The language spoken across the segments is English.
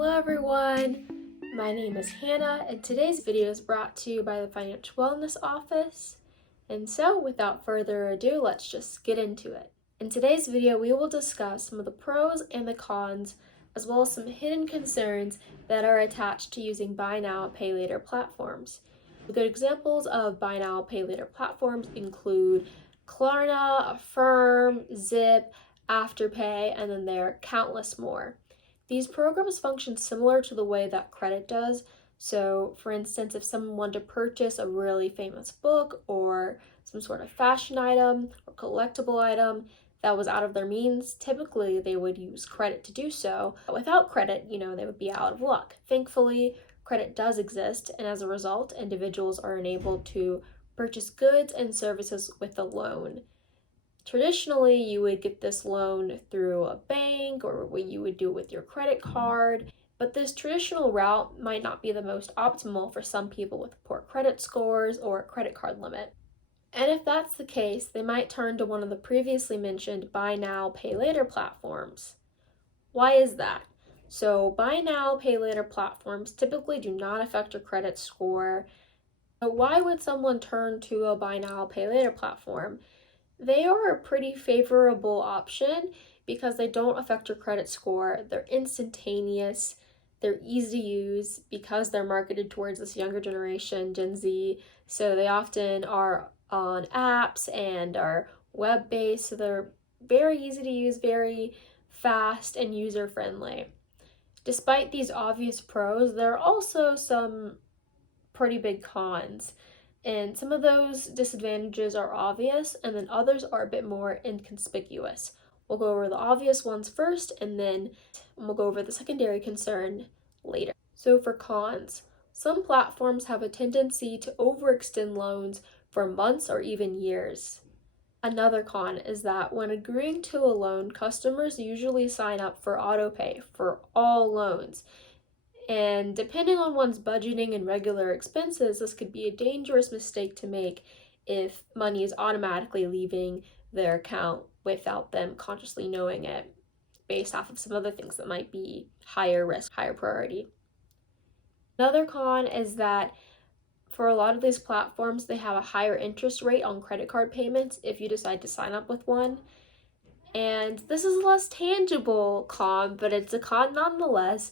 Hello everyone, my name is Hannah and today's video is brought to you by the Financial Wellness Office. And so without further ado, let's just get into it. In today's video, we will discuss some of the pros and the cons, as well as some hidden concerns that are attached to using buy now, pay later platforms. Good examples of buy now, pay later platforms include Klarna, Affirm, Zip, Afterpay, and then there are countless more. These programs function similar to the way that credit does. So, for instance, if someone wanted to purchase a really famous book or some sort of fashion item or collectible item that was out of their means, typically they would use credit to do so. But without credit, they would be out of luck. Thankfully, credit does exist, and as a result, individuals are enabled to purchase goods and services with a loan. Traditionally, you would get this loan through a bank or you would do it with your credit card, but this traditional route might not be the most optimal for some people with poor credit scores or a credit card limit. And if that's the case, they might turn to one of the previously mentioned buy now, pay later platforms. Why is that? So buy now, pay later platforms typically do not affect your credit score. But why would someone turn to a buy now, pay later platform? They are a pretty favorable option because they don't affect your credit score. They're instantaneous, they're easy to use because they're marketed towards this younger generation, Gen Z. So they often are on apps and are web-based, so they're very easy to use, very fast and user-friendly. Despite these obvious pros, there are also some pretty big cons. And some of those disadvantages are obvious, and then others are a bit more inconspicuous. We'll go over the obvious ones first, and then we'll go over the secondary concern later. So for cons, some platforms have a tendency to overextend loans for months or even years. Another con is that when agreeing to a loan, customers usually sign up for autopay for all loans. And depending on one's budgeting and regular expenses, this could be a dangerous mistake to make if money is automatically leaving their account without them consciously knowing it, based off of some other things that might be higher risk, higher priority. Another con is that for a lot of these platforms, they have a higher interest rate on credit card payments if you decide to sign up with one. And this is a less tangible con, but it's a con nonetheless,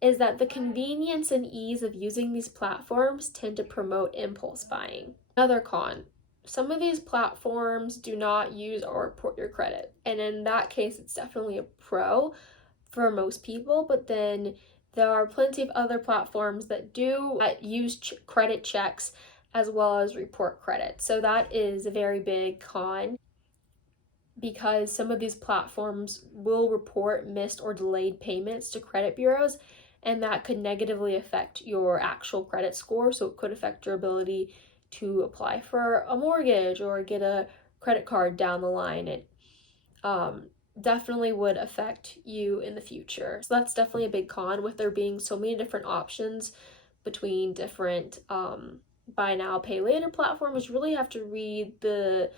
is that the convenience and ease of using these platforms tend to promote impulse buying. Another con, some of these platforms do not use or report your credit. And in that case, it's definitely a pro for most people, but then there are plenty of other platforms that do use credit checks as well as report credit. So that is a very big con, because some of these platforms will report missed or delayed payments to credit bureaus, and that could negatively affect your actual credit score. So it could affect your ability to apply for a mortgage or get a credit card down the line. It definitely would affect you in the future. So that's definitely a big con, with there being so many different options between different buy now, pay later platforms. You really have to read the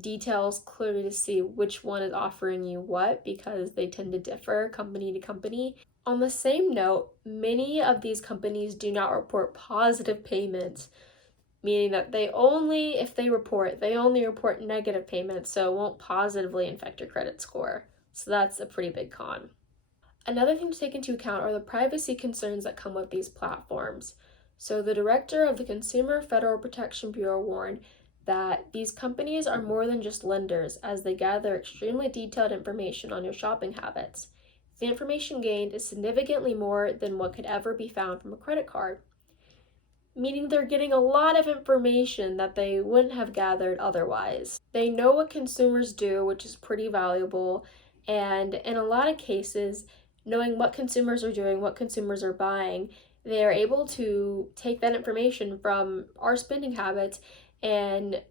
details clearly to see which one is offering you what, because they tend to differ company to company. On the same note, many of these companies do not report positive payments, meaning that if they report, they only report negative payments, so it won't positively affect your credit score. So that's a pretty big con. Another thing to take into account are the privacy concerns that come with these platforms. So the director of the Consumer Federal Protection Bureau warned that these companies are more than just lenders, as they gather extremely detailed information on your shopping habits. The information gained is significantly more than what could ever be found from a credit card, meaning they're getting a lot of information that they wouldn't have gathered otherwise. They know what consumers do, which is pretty valuable, and in a lot of cases, knowing what consumers are doing, what consumers are buying, they are able to take that information from our spending habits and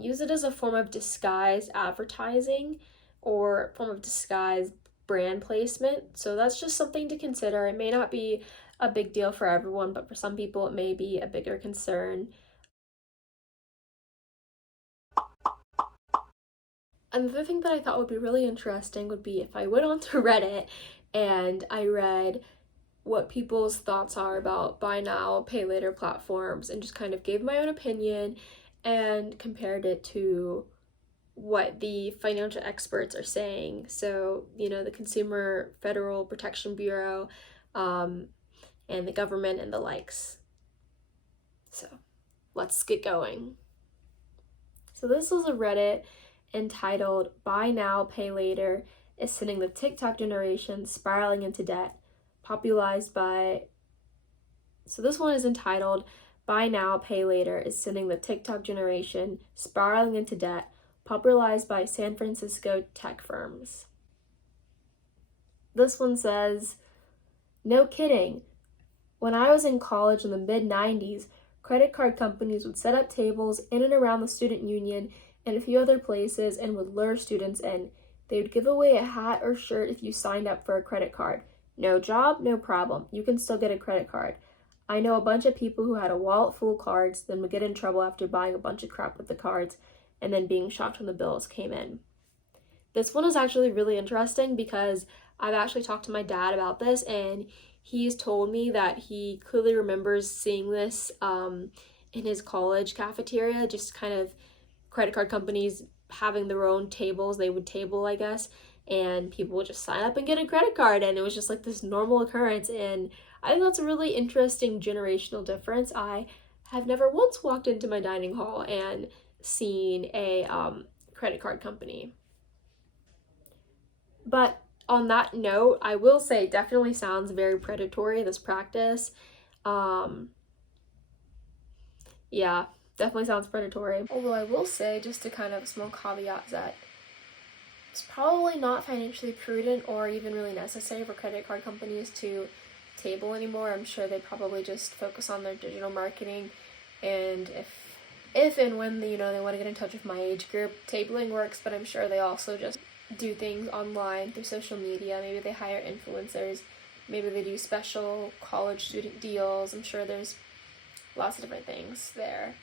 use it as a form of disguised advertising or form of disguised brand placement. So that's just something to consider. It may not be a big deal for everyone, but for some people it may be a bigger concern. Another thing that I thought would be really interesting would be if I went onto Reddit and I read what people's thoughts are about buy now, pay later platforms, and just kind of gave my own opinion and compared it to what the financial experts are saying. So, the Consumer Federal Protection Bureau, and the government and the likes. So, let's get going. So this was a Reddit entitled Buy Now, Pay Later is Sending the TikTok Generation Spiraling into Debt, popularized by... So this one is entitled Buy Now, Pay Later is Sending the TikTok Generation Spiraling into Debt, popularized by San Francisco tech firms. This one says, no kidding. When I was in college in the mid-90s, credit card companies would set up tables in and around the student union and a few other places and would lure students in. They would give away a hat or shirt if you signed up for a credit card. No job, no problem. You can still get a credit card. I know a bunch of people who had a wallet full of cards, then would get in trouble after buying a bunch of crap with the cards and then being shocked when the bills came in. This one is actually really interesting because I've actually talked to my dad about this, and he's told me that he clearly remembers seeing this in his college cafeteria, just kind of credit card companies having their own tables. They would table, I guess, and people would just sign up and get a credit card, and it was just like this normal occurrence. And I think that's a really interesting generational difference. I have never once walked into my dining hall and seen a credit card company. But on that note, I will say it definitely sounds very predatory, this practice. Yeah, definitely sounds predatory. Although I will say, just to kind of a small caveat, that it's probably not financially prudent or even really necessary for credit card companies to table anymore. I'm sure they probably just focus on their digital marketing, and if and when they want to get in touch with my age group, tabling works, but I'm sure they also just do things online through social media. Maybe they hire influencers, maybe they do special college student deals. I'm sure there's lots of different things there.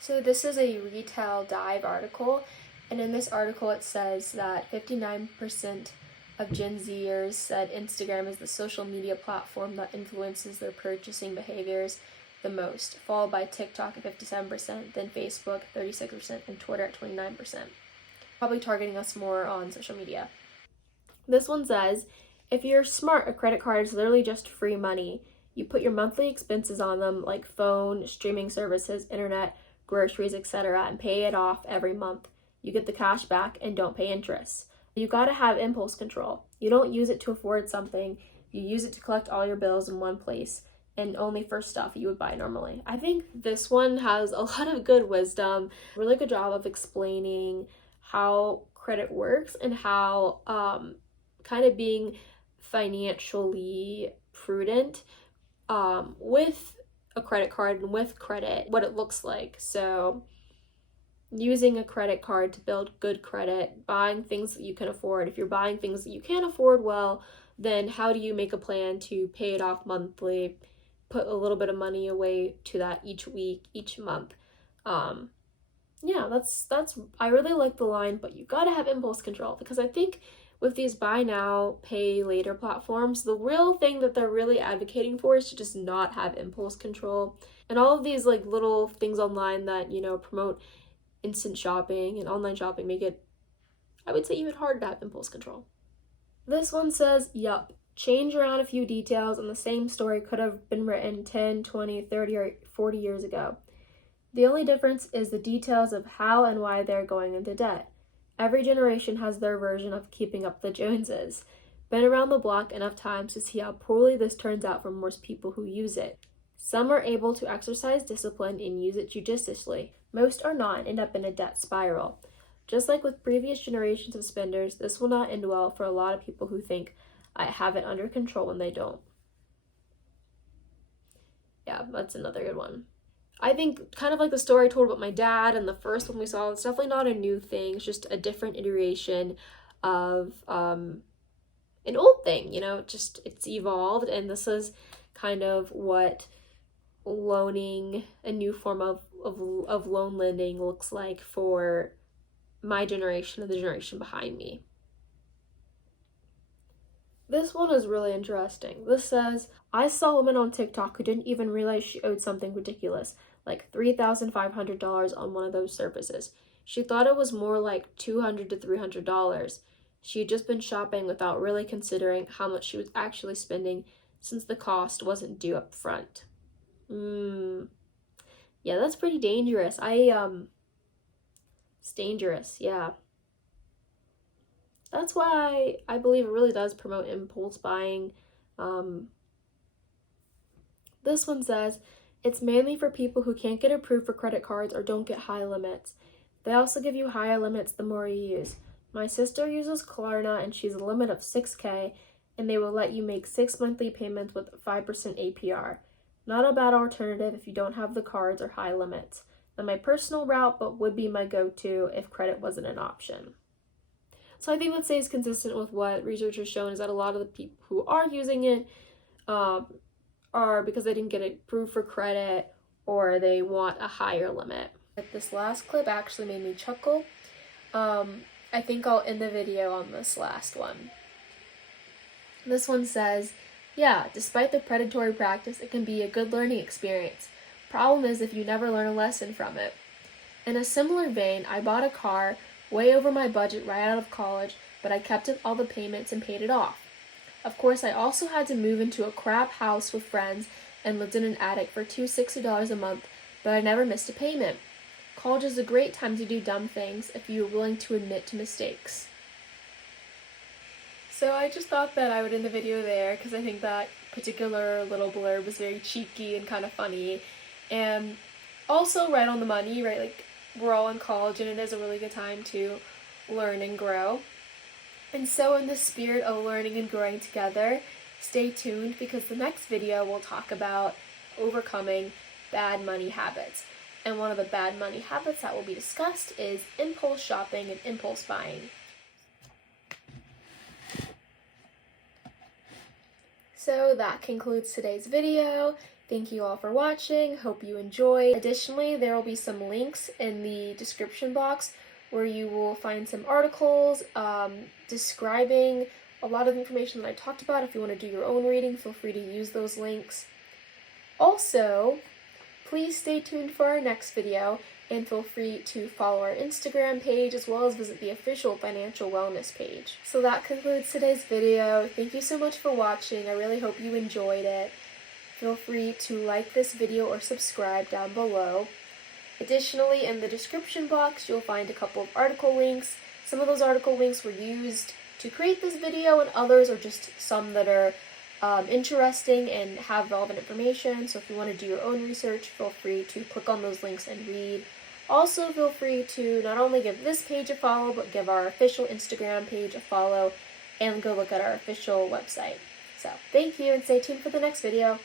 So this is a Retail Dive article, and in this article it says that 59% of Gen Zers said Instagram is the social media platform that influences their purchasing behaviors the most, followed by TikTok at 57%, then Facebook 36%, and Twitter at 29%. Probably targeting us more on social media. This one says, if you're smart, a credit card is literally just free money. You put your monthly expenses on them, like phone, streaming services, internet, groceries, etc., and pay it off every month. You get the cash back and don't pay interest. You gotta have impulse control. You don't use it to afford something. You use it to collect all your bills in one place, and only for stuff you would buy normally. I think this one has a lot of good wisdom, really good job of explaining how credit works and how kind of being financially prudent with a credit card and with credit, what it looks like. So using a credit card to build good credit, buying things that you can afford. If you're buying things that you can't afford, well, then how do you make a plan to pay it off monthly, put a little bit of money away to that each week, each month. Yeah, that's I really like the line, but you gotta have impulse control, because I think with these buy now, pay later platforms, the real thing that they're really advocating for is to just not have impulse control. And all of these like little things online that, promote instant shopping and online shopping make it, I would say, even harder to have impulse control. This one says, yup, change around a few details and the same story could have been written 10, 20, 30, or 40 years ago. The only difference is the details of how and why they're going into debt. Every generation has their version of keeping up the Joneses. Been around the block enough times to see how poorly this turns out for most people who use it. Some are able to exercise discipline and use it judiciously. Most are not and end up in a debt spiral. Just like with previous generations of spenders, this will not end well for a lot of people who think I have it under control when they don't. Yeah, that's another good one. I think kind of like the story I told about my dad and the first one we saw, it's definitely not a new thing. It's just a different iteration of an old thing, just it's evolved, and this is kind of what loaning, a new form of loan lending looks like for my generation and the generation behind me. This one is really interesting. This says, I saw a woman on TikTok who didn't even realize she owed something ridiculous, like $3,500 on one of those services. She thought it was more like $200 to $300. She had just been shopping without really considering how much she was actually spending since the cost wasn't due up front. Yeah, that's pretty dangerous. It's dangerous, yeah. That's why I believe it really does promote impulse buying. This one says, it's mainly for people who can't get approved for credit cards or don't get high limits. They also give you higher limits the more you use. My sister uses Klarna and she's a limit of $6,000, and they will let you make 6 monthly payments with 5% APR. Not a bad alternative if you don't have the cards or high limits. Not my personal route, but would be my go-to if credit wasn't an option. So I think that stays consistent with what research has shown, is that a lot of the people who are using it are because they didn't get approved for credit or they want a higher limit. This last clip actually made me chuckle. I think I'll end the video on this last one. This one says, yeah, despite the predatory practice, it can be a good learning experience. Problem is if you never learn a lesson from it. In a similar vein, I bought a car way over my budget right out of college, but I kept up all the payments and paid it off. Of course, I also had to move into a crap house with friends and lived in an attic for $260 a month, but I never missed a payment. College is a great time to do dumb things if you are willing to admit to mistakes. So I just thought that I would end the video there because I think that particular little blurb was very cheeky and kind of funny, and also right on the money, right? Like, we're all in college and it is a really good time to learn and grow. And so in the spirit of learning and growing together, stay tuned because the next video will talk about overcoming bad money habits. And one of the bad money habits that will be discussed is impulse shopping and impulse buying. So that concludes today's video. Thank you all for watching. Hope you enjoyed. Additionally, there will be some links in the description box where you will find some articles describing a lot of information that I talked about. If you want to do your own reading, feel free to use those links. Also, please stay tuned for our next video and feel free to follow our Instagram page as well as visit the official financial wellness page. So that concludes today's video. Thank you so much for watching. I really hope you enjoyed it. Feel free to like this video or subscribe down below. Additionally, in the description box, you'll find a couple of article links. Some of those article links were used to create this video, and others are just some that are interesting and have relevant information. So if you want to do your own research, feel free to click on those links and read. Also, feel free to not only give this page a follow, but give our official Instagram page a follow and go look at our official website. So thank you and stay tuned for the next video.